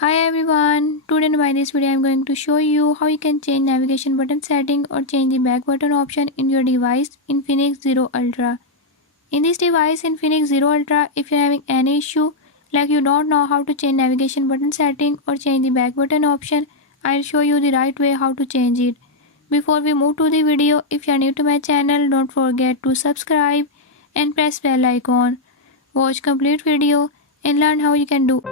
Hi everyone, today in this video I am going to show you how you can change navigation button setting or change the back button option in your device Infinix Zero Ultra. In this device Infinix Zero Ultra, if you are having any issue like you don't know how to change navigation button setting or change the back button option, I'll show you the right way how to change it. Before we move to the video, if you are new to my channel, don't forget to subscribe and press bell icon. Watch complete video and learn how you can do